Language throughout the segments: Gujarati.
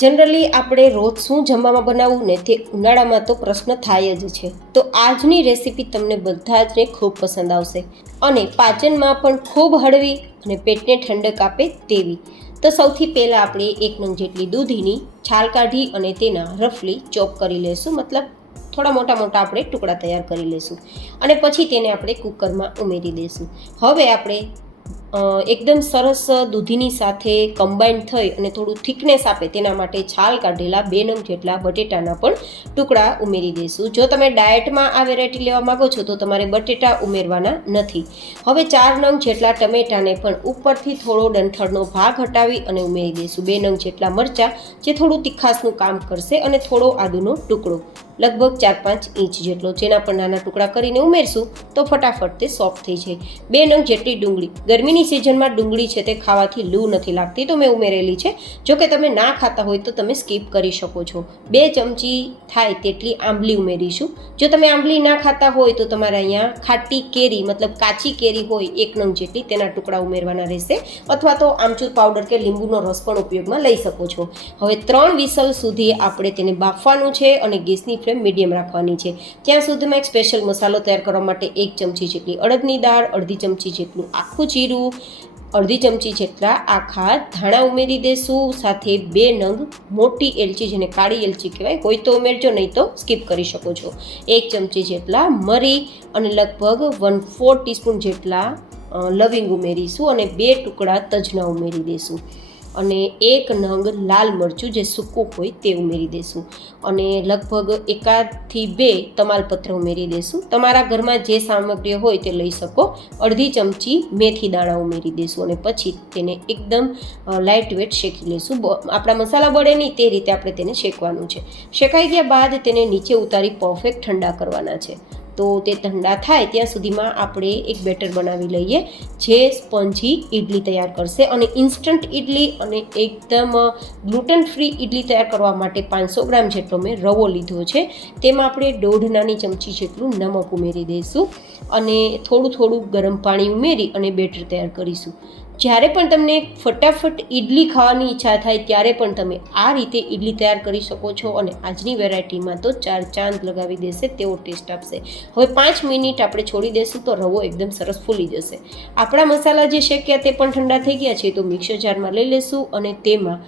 જનરલી આપણે રોજ શું જમવામાં બનાવવું ને તે ઉનાળામાં તો પ્રશ્ન થાય જ છે. તો આજની રેસીપી તમને બધા જ ખૂબ પસંદ આવશે અને પાચનમાં પણ ખૂબ હળવી અને પેટને ઠંડક આપે તેવી. તો સૌથી પહેલાં આપણે 1 નંગ જેટલી દૂધીની છાલ કાઢી અને તેના રફલી ચોપ કરી લેશું, મતલબ થોડા મોટા મોટા આપણે ટુકડા તૈયાર કરી લેશું અને પછી તેને આપણે કુકરમાં ઉમેરી દઈશું. હવે આપણે એકદમ સરસ દૂધીની સાથે કમ્બાઈન થઈ અને થોડું થિકનેસ આપે તેના માટે છાલ કાઢેલા 2 નંગ જેટલા બટેટાના પણ ટુકડા ઉમેરી દઈશું. જો તમે ડાયટમાં આ વેરાયટી લેવા માગો છો તો તમારે બટેટા ઉમેરવાના નથી. હવે 4 નંગ જેટલા ટમેટાને પણ ઉપરથી થોડો ડંઠળનો ભાગ હટાવી અને ઉમેરી દઈશું. 2 નંગ જેટલા મરચાં જે થોડું તીખાસનું કામ કરશે અને થોડો આદુનો ટુકડો લગભગ 4-5 ઇંચ જેટલો, જેના પર નાના ટુકડા કરીને ઉમેરશું તો ફટાફટ તે સોફ્ટ થઈ જાય. 2 નંગ જેટલી ડુંગળી, ગરમીની સિઝનમાં ડુંગળી છે તે ખાવાથી લૂ નથી લાગતી તો મેં ઉમેરેલી છે. જો કે તમે ના ખાતા હોય તો તમે સ્કીપ કરી શકો છો. 2 ચમચી થાય તેટલી આંબલી ઉમેરીશું. જો તમે આંબલી ના ખાતા હોય તો તમારે અહીંયા ખાટી કેરી મતલબ કાચી કેરી હોય 1 નંગ જેટલી તેના ટુકડા ઉમેરવાના રહેશે, અથવા તો આમચૂર પાવડર કે લીંબુનો રસ પણ ઉપયોગમાં લઈ શકો છો. હવે 3 વિસલ સુધી આપણે તેને બાફવાનું છે અને ગેસની ફ્લેમ મીડિયમ રાખવાની છે. ત્યાં સુધીમાં એક સ્પેશિયલ મસાલો તૈયાર કરવા માટે 1 ચમચી જેટલી અડદની દાળ, અડધી ચમચી જેટલું આખું જીરું, અડધી ચમચી જેટલા આખા ધાણા ઉમેરી દેશું. સાથે 2 નંગ મોટી એલચી, જેને કાળી એલચી કહેવાય, હોય તો ઉમેરજો, નહીં તો સ્કીપ કરી શકો છો. 1 ચમચી જેટલા મરી અને લગભગ 1/4 ટીસ્પૂન જેટલા લવિંગ ઉમેરીશું અને 2 ટુકડા તજના ઉમેરી દઈશું અને 1 નંગ લાલ મરચું જે સૂકું હોય તે ઉમેરી દઈશું અને લગભગ 1 થી 2 તમાલપત્ર ઉમેરી દઈશું. તમારા ઘરમાં જે સામગ્રી હોય તે લઈ શકો. અડધી ચમચી મેથી દાણા ઉમેરી દઈશું અને પછી તેને એકદમ લાઇટ વેટ શેકી લઈશું. આપણા મસાલા બળે નહીં તે રીતે આપણે તેને શેકવાનું છે. શેકાઈ ગયા બાદ તેને નીચે ઉતારી પરફેક્ટ ઠંડા કરવાના છે. તો તે ઠંડા થાય ત્યાં સુધીમાં આપણે એક બેટર બનાવી લઈએ જે સ્પંજી ઇડલી તૈયાર કરશે. અને ઇન્સ્ટન્ટ ઇડલી અને એકદમ ગ્લુટન ફ્રી ઇડલી તૈયાર કરવા માટે 500 ગ્રામ જેટલો મેં રવો લીધો છે. તેમાં આપણે 1.5 નાની ચમચી જેટલું નમક ઉમેરી દઈશું અને થોડું ગરમ પાણી ઉમેરી અને બેટર તૈયાર કરીશું. જ્યારે પણ તમને ફટાફટ ઇડલી ખાવાની ઈચ્છા થાય ત્યારે પણ તમે આ રીતે ઇડલી તૈયાર કરી શકો છો અને આજની વેરાયટીમાં તો 4 ચાંદ લગાવી દેશે તેવો ટેસ્ટ આપશે. હવે 5 મિનિટ આપણે છોડી દઈશું તો રવો એકદમ સરસ ફૂલી જશે. આપણા મસાલા જે શેક્યા તે પણ ઠંડા થઈ ગયા છે તો મિક્સર જારમાં લઈ લઈશું અને તેમાં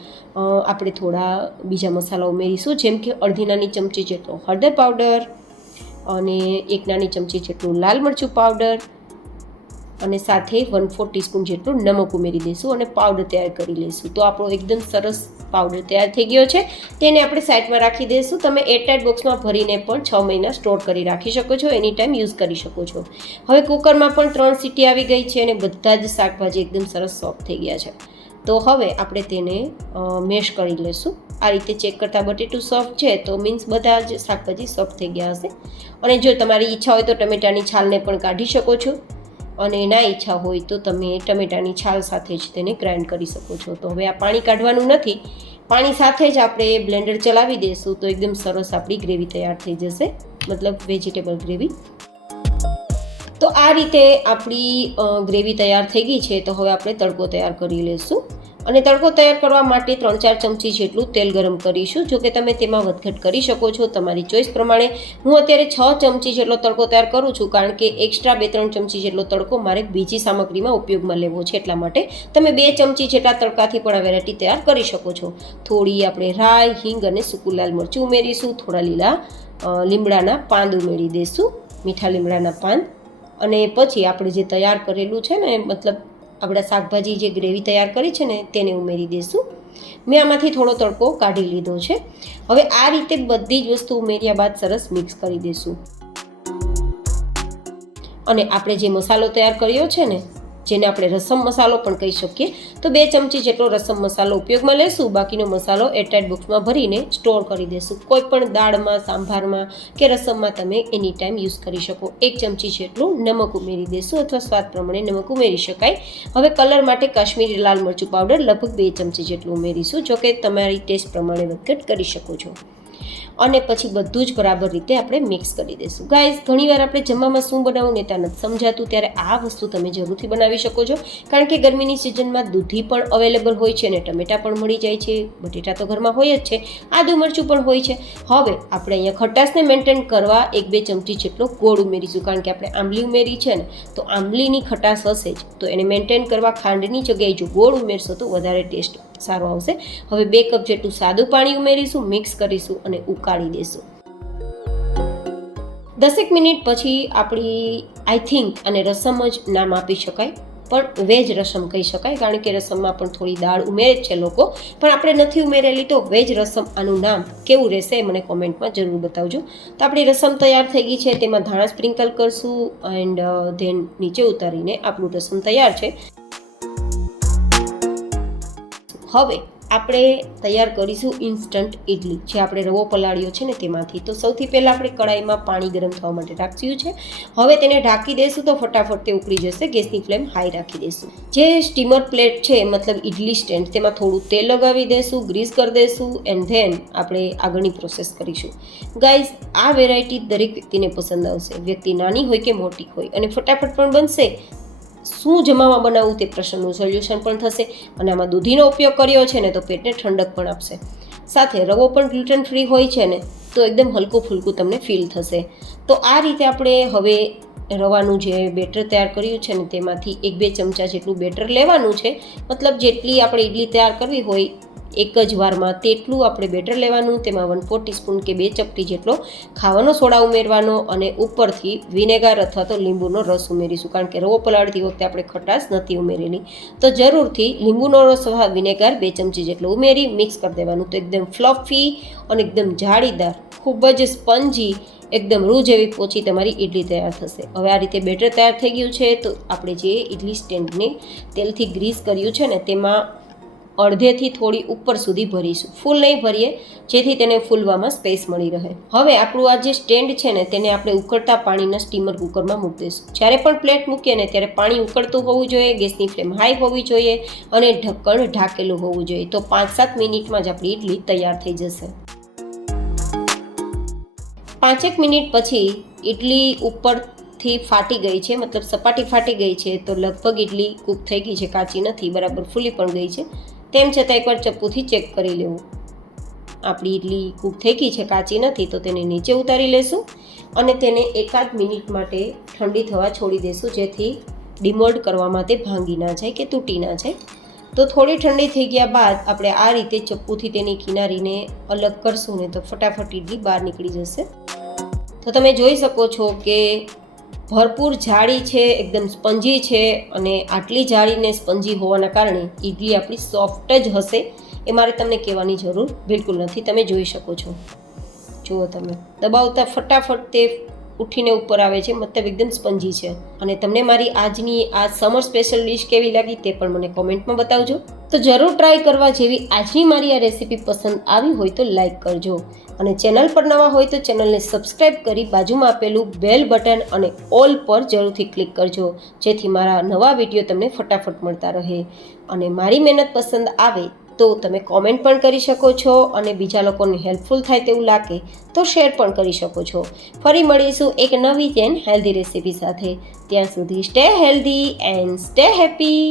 આપણે થોડા બીજા મસાલા ઉમેરીશું, જેમ કે અડધી નાની ચમચી જેટલો હળદર પાવડર અને 1 નાની ચમચી જેટલું લાલ મરચું પાવડર અને સાથે 1/4 ટીસ્પૂન જેટલું નમક ઉમેરી દઈશું અને પાવડર તૈયાર કરી લઈશું. તો આપણો એકદમ સરસ પાવડર તૈયાર થઈ ગયો છે. તેને આપણે સાઈડમાં રાખી દઈશું. તમે એરટાઇટ બોક્સમાં ભરીને પણ 6 મહિના સ્ટોર કરી રાખી શકો છો, એની ટાઈમ યુઝ કરી શકો છો. હવે કુકરમાં પણ 3 સીટી આવી ગઈ છે અને બધા જ શાકભાજી એકદમ સરસ સોફ્ટ થઈ ગયા છે. તો હવે આપણે તેને મેશ કરી લઈશું. આ રીતે ચેક કરતાં બટેટું સોફ્ટ છે તો મીન્સ બધા જ શાકભાજી સોફ્ટ થઈ ગયા હશે. અને જો તમારી ઈચ્છા હોય તો ટમેટાની છાલને પણ કાઢી શકો છો અને ના ઈચ્છા હોય તો તમે ટમેટાની છાલ સાથે જ તેને ગ્રાઇન્ડ કરી શકો છો. તો હવે આ પાણી કાઢવાનું નથી, પાણી સાથે જ આપણે બ્લેન્ડર ચલાવી દઈશું તો એકદમ સરસ આપણી ગ્રેવી તૈયાર થઈ જશે, મતલબ વેજીટેબલ ગ્રેવી. તો આ રીતે આપણી ગ્રેવી તૈયાર થઈ ગઈ છે. તો હવે આપણે તડકો તૈયાર કરી લઈશું અને તડકો તૈયાર કરવા માટે 3-4 ચમચી જેટલું તેલ ગરમ કરીશું. જો કે તમે તેમાં વધઘટ કરી શકો છો તમારી ચોઈસ પ્રમાણે. હું અત્યારે 6 ચમચી જેટલો તડકો તૈયાર કરું છું, કારણ કે એક્સ્ટ્રા 2-3 ચમચી જેટલો તડકો મારે બીજી સામગ્રીમાં ઉપયોગમાં લેવો છે, એટલા માટે તમે 2 ચમચી જેટલા તડકાથી પણ આ વેરાયટી તૈયાર કરી શકો છો. થોડી આપણે રાઈ, હિંગ અને સૂકું લાલ મરચું ઉમેરીશું. થોડા લીલા લીમડાના પાન ઉમેરી દઈશું, મીઠા લીમડાના પાન. અને પછી આપણે જે તૈયાર કરેલું છે ને, મતલબ આપણા શાકભાજી જે ગ્રેવી તૈયાર કરી છે ને તેને ઉમેરી દઈશું. મેં આમાંથી થોડો તડકો કાઢી લીધો છે. હવે આ રીતે બધી જ વસ્તુ ઉમેર્યા બાદ સરસ મિક્સ કરી દઈશું અને આપણે જે મસાલો તૈયાર કર્યો છે ને, જેને આપણે રસમ મસાલો પણ કહી શકીએ, તો 2 ચમચી જેટલો રસમ મસાલો ઉપયોગમાં લેશું. બાકીનો મસાલો એરટાઇટ બોક્સમાં ભરીને સ્ટોર કરી દેશું. કોઈ પણ દાળમાં, સાંભારમાં કે રસમમાં તમે એની ટાઈમ યુઝ કરી શકો. 1 ચમચી જેટલું નમક ઉમેરી દઈશું અથવા સ્વાદ પ્રમાણે નમક ઉમેરી શકાય. હવે કલર માટે કાશ્મીરી લાલ મરચું પાવડર લગભગ 2 ચમચી જેટલું ઉમેરીશું. જો કે તમારી ટેસ્ટ પ્રમાણે વધઘટ કરી શકો છો. અને પછી બધું જ બરાબર રીતે આપણે મિક્સ કરી દઈશું. ગાઈઝ, ઘણીવાર આપણે જમવામાં શું બનાવવું ને ત્યાં નથી સમજાતું, ત્યારે આ વસ્તુ તમે જરૂરથી બનાવી શકો છો. કારણ કે ગરમીની સિઝનમાં દૂધી પણ અવેલેબલ હોય છે અને ટમેટાં પણ મળી જાય છે, બટેટા તો ઘરમાં હોય જ છે, આદુ મરચું પણ હોય છે. હવે આપણે અહીંયા ખટાશને મેન્ટેન કરવા 1-2 ચમચી જેટલો ગોળ ઉમેરીશું. કારણ કે આપણે આંબલી ઉમેરી છે ને, તો આંબલીની ખટાશ હશે જ, તો એને મેન્ટેન કરવા ખાંડની જગ્યાએ જો ગોળ ઉમેરશો તો વધારે ટેસ્ટ સારો આવશે. હવે 2 કપ જેટલું સાદું પાણી ઉમેરીશું, મિક્સ કરીશું અને ઉકાળી દઈશું. 10 મિનિટ પછી આપણી આઈ થિંક અને રસમ જ નામ આપી શકાય, પણ વેજ રસમ કહી શકાય. કારણ કે રસમમાં પણ થોડી દાળ ઉમેરે જ છે લોકો, પણ આપણે નથી ઉમેરેલી, તો વેજ રસમ આનું નામ કેવું રહેશે એ મને કોમેન્ટમાં જરૂર બતાવજો. તો આપણી રસમ તૈયાર થઈ ગઈ છે, તેમાં ધાણા સ્પ્રિંકલ કરશું એન્ડ ધેન નીચે ઉતારીને આપણું રસમ તૈયાર છે. હવે આપણે તૈયાર કરીશું ઇન્સ્ટન્ટ ઇડલી, જે આપણે રવો પલાળ્યો છે ને તેમાંથી. તો સૌથી પહેલાં આપણે કડાઈમાં પાણી ગરમ થવા માટે રાખ્યું છે. હવે તેને ઢાંકી દઈશું તો ફટાફટ તે ઉકળી જશે. ગેસની ફ્લેમ હાઈ રાખી દઈશું. જે સ્ટીમર પ્લેટ છે, મતલબ ઇડલી સ્ટેન્ડ, તેમાં થોડું તેલ લગાવી દઈશું, ગ્રીસ કરી દઈશું એન્ડ ધેન આપણે આગળની પ્રોસેસ કરીશું. ગાઈઝ, આ વેરાયટી દરેક વ્યક્તિને પસંદ આવશે, વ્યક્તિ નાની હોય કે મોટી હોય, અને ફટાફટ પણ બનશે. શું જમવામાં બનાવવું તે પ્રશ્નનું સોલ્યુશન પણ થશે. અને આમાં દૂધીનો ઉપયોગ કર્યો છે ને, તો પેટને ઠંડક પણ આપશે. સાથે રવો પણ ગ્લુટન ફ્રી હોય છે ને, તો એકદમ હલકું ફૂલકું તમને ફીલ થશે. તો આ રીતે આપણે હવે રવાનું જે બેટર તૈયાર કર્યું છે ને, તેમાંથી 1-2 ચમચા જેટલું બેટર લેવાનું છે. મતલબ જેટલી આપણે ઇડલી તૈયાર કરવી હોય એક જ વારમાં તેટલું આપણે બેટર લેવાનું. તેમાં 1/4 ટીસ્પૂન કે 2 ચપટી જેટલો ખાવાનો સોડા ઉમેરવાનો અને ઉપરથી વિનેગર અથવા તો લીંબુનો રસ ઉમેરીશું. કારણ કે રવો પલાળતી વખતે આપણે ખટાશ નથી ઉમેરેલી, તો જરૂરથી લીંબુનો રસ અથવા વિનેગર 2 ચમચી જેટલો ઉમેરી મિક્સ કરી દેવાનું. તો એકદમ ફ્લફી અને એકદમ જાળીદાર, ખૂબ જ સ્પંજી, એકદમ રૂ જેવી પોચી તમારી ઇડલી તૈયાર થશે. હવે આ રીતે બેટર તૈયાર થઈ ગયું છે, તો આપણે જે ઇડલી સ્ટેન્ડને તેલથી ગ્રીસ કર્યું છે ને, તેમાં અડધેથી થોડી ઉપર સુધી ભરીશું. ફૂલ નહીં ભરીએ, જેથી તેને ફૂલવામાં સ્પેસ મળી રહે. હવે આપણું આ જે સ્ટેન્ડ છે ને, તેને આપણે ઉકળતા પાણીના સ્ટીમર કુકરમાં મૂકી દઈશું. જ્યારે પણ પ્લેટ મૂકીએ ને, ત્યારે પાણી ઉકળતું હોવું જોઈએ, ગેસની ફ્લેમ હાઈ હોવી જોઈએ અને ઢક્કણ ઢાંકેલું હોવું જોઈએ. તો 5-7 મિનિટમાં જ આપણી ઇડલી તૈયાર થઈ જશે. 5 મિનિટ પછી ઇડલી ઉપરથી ફાટી ગઈ છે, મતલબ સપાટી ફાટી ગઈ છે, તો લગભગ ઇડલી કૂક થઈ ગઈ છે, કાચી નથી, બરાબર ફૂલી પણ ગઈ છે. તેમ છતાં એકવાર ચપ્પુથી ચેક કરી લેવું. આપણી ઇડલી કૂક થઈ ગઈ છે, કાચી નથી, તો તેને નીચે ઉતારી લેશું અને તેને 1-8 મિનિટ માટે ઠંડી થવા છોડી દઈશું, જેથી ડિમોલ્ડ કરવામાં તે ભાંગી ના જાય કે તૂટી ના જાય. તો થોડી ઠંડી થઈ ગયા બાદ આપણે આ રીતે ચપ્પુથી તેની કિનારીને અલગ કરશું ને, તો ફટાફટ ઇડલી બહાર નીકળી જશે. તો તમે જોઈ શકો છો કે ભરપૂર જાળી છે, એકદમ સ્પંજી છે, અને આટલી જાળીને સ્પંજી હોવાના કારણે ઇડલી આપણી સોફ્ટ જ હશે. એ મારે તમને કહેવાની જરૂર બિલકુલ નથી. તમે જોઈ શકો છો, જુઓ તમે દબાવતા ફટાફટ તે ઉઠીને ઉપર આવે છે, મતલબ એકદમ સ્પંજી છે. અને તમને મારી આજની આ સમર સ્પેશિયલ ડિશ કેવી લાગી તે પણ મને કોમેન્ટમાં બતાવજો. તો જરૂર ટ્રાય કરવા જેવી આજની મારી આ રેસીપી પસંદ આવી હોય તો લાઈક કરજો, અને ચેનલ પર નવા હોય તો ચેનલને સબસ્ક્રાઈબ કરી બાજુમાં આપેલું બેલ બટન અને ઓલ પર જરૂરથી ક્લિક કરજો, જેથી મારા નવા વિડીયો તમને ફટાફટ મળતા રહે. અને મારી મહેનત પસંદ આવે તો તમે કોમેન્ટ પણ કરી શકો છો, અને બીજા લોકોને હેલ્પફુલ થાય તેવું લાગે તો શેર પણ કરી શકો છો. ફરી મળીશું એક નવી એન્ડ હેલ્ધી રેસીપી સાથે. ત્યાં સુધી stay healthy and stay happy.